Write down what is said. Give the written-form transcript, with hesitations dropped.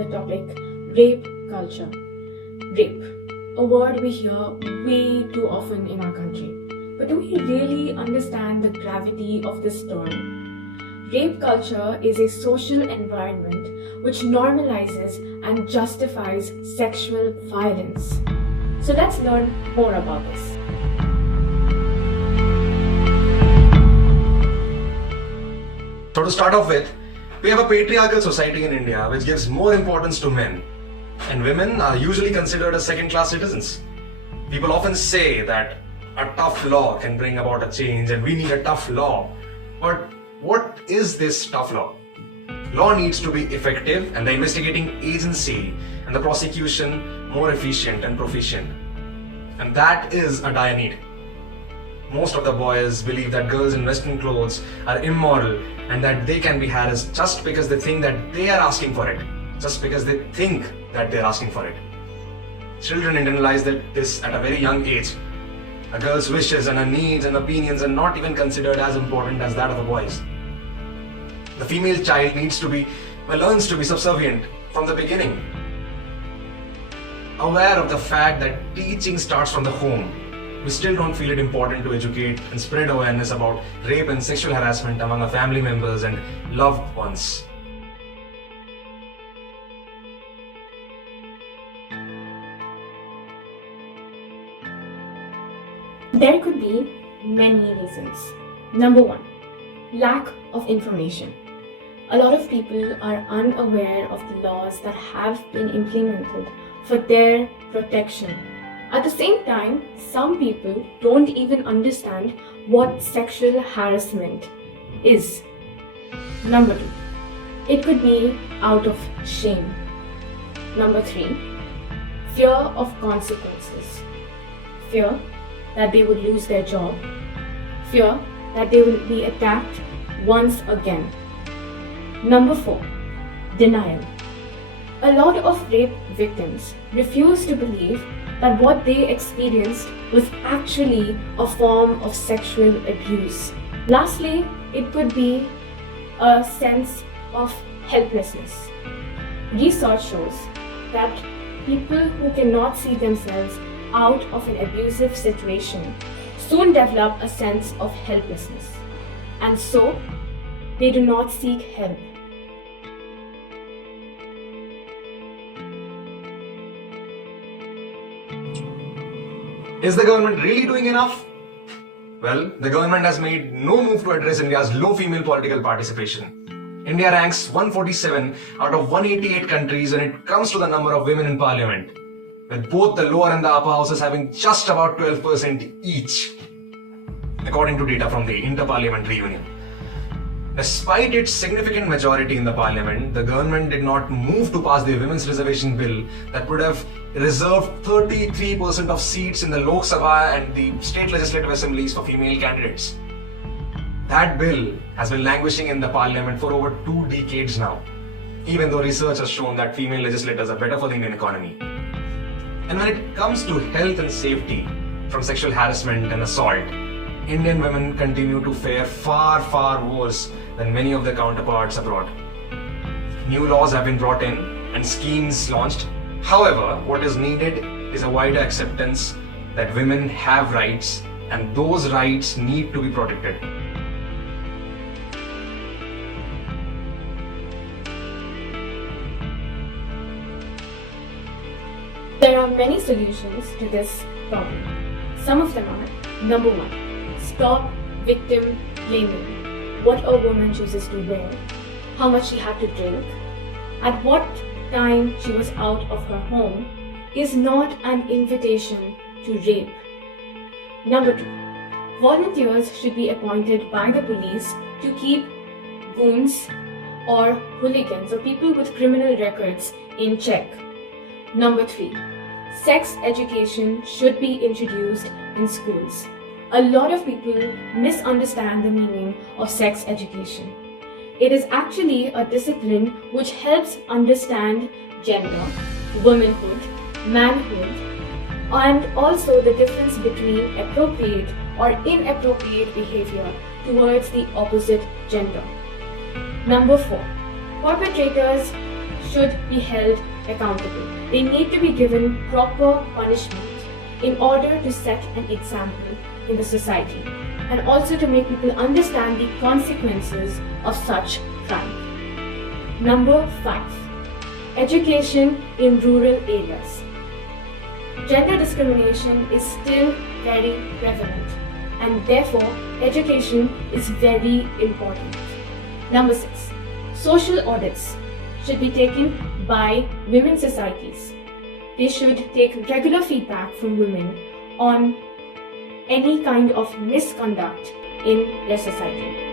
the topic rape culture. Rape, a word we hear way too often in our country. But do we really understand the gravity of this term? Rape culture is a social environment which normalizes and justifies sexual violence. So let's learn more about this. So to start off with, we have a patriarchal society in India which gives more importance to men, and women are usually considered as second-class citizens. People often say that a tough law can bring about a change and we need a tough law. But what is this tough law? Law needs to be effective and the investigating agency and the prosecution more efficient and proficient. And that is a dire need. Most of the boys believe that girls in western clothes are immoral and that they can be harassed just because they think that they are asking for it. Just because they think that they are asking for it. Children internalize this at a very young age. A girl's wishes and her needs and opinions are not even considered as important as that of the boys. The female child learns to be subservient from the beginning. Aware of the fact that teaching starts from the home, we still don't feel it important to educate and spread awareness about rape and sexual harassment among our family members and loved ones. There could be many reasons. Number one, lack of information. A lot of people are unaware of the laws that have been implemented for their protection. At the same time, some people don't even understand what sexual harassment is. Number two, it could be out of shame. Number three, fear of consequences. Fear that they would lose their job. Fear that they will be attacked once again. Number four, denial. A lot of rape victims refuse to believe that what they experienced was actually a form of sexual abuse. Lastly, it could be a sense of helplessness. Research shows that people who cannot see themselves out of an abusive situation soon develop a sense of helplessness, and so they do not seek help. Is the government really doing enough? Well, the government has made no move to address India's low female political participation. India ranks 147 out of 188 countries when it comes to the number of women in parliament, with both the lower and the upper houses having just about 12% each, according to data from the Inter-Parliamentary Union. Despite its significant majority in the parliament, the government did not move to pass the Women's Reservation Bill that would have reserved 33% of seats in the Lok Sabha and the state legislative assemblies for female candidates. That bill has been languishing in the parliament for over 2 decades now, even though research has shown that female legislators are better for the Indian economy. And when it comes to health and safety from sexual harassment and assault, Indian women continue to fare far, far worse than many of their counterparts abroad. New laws have been brought in and schemes launched. However, what is needed is a wider acceptance that women have rights and those rights need to be protected. There are many solutions to this problem. Some of them are: number one, stop victim blaming. What a woman chooses to wear, how much she had to drink, at what time she was out of her home is not an invitation to rape. Number two, volunteers should be appointed by the police to keep goons or hooligans or people with criminal records in check. Number three, sex education should be introduced in schools. A lot of people misunderstand the meaning of sex education. It is actually a discipline which helps understand gender, womanhood, manhood, and also the difference between appropriate or inappropriate behavior towards the opposite gender. Number 4, perpetrators should be held accountable. They need to be given proper punishment in order to set an example in the society and also to make people understand the consequences of such crime. Number 5. Education in rural areas. Gender discrimination is still very prevalent and therefore education is very important. Number 6. Social audits should be taken by women's societies. They should take regular feedback from women on any kind of misconduct in their society.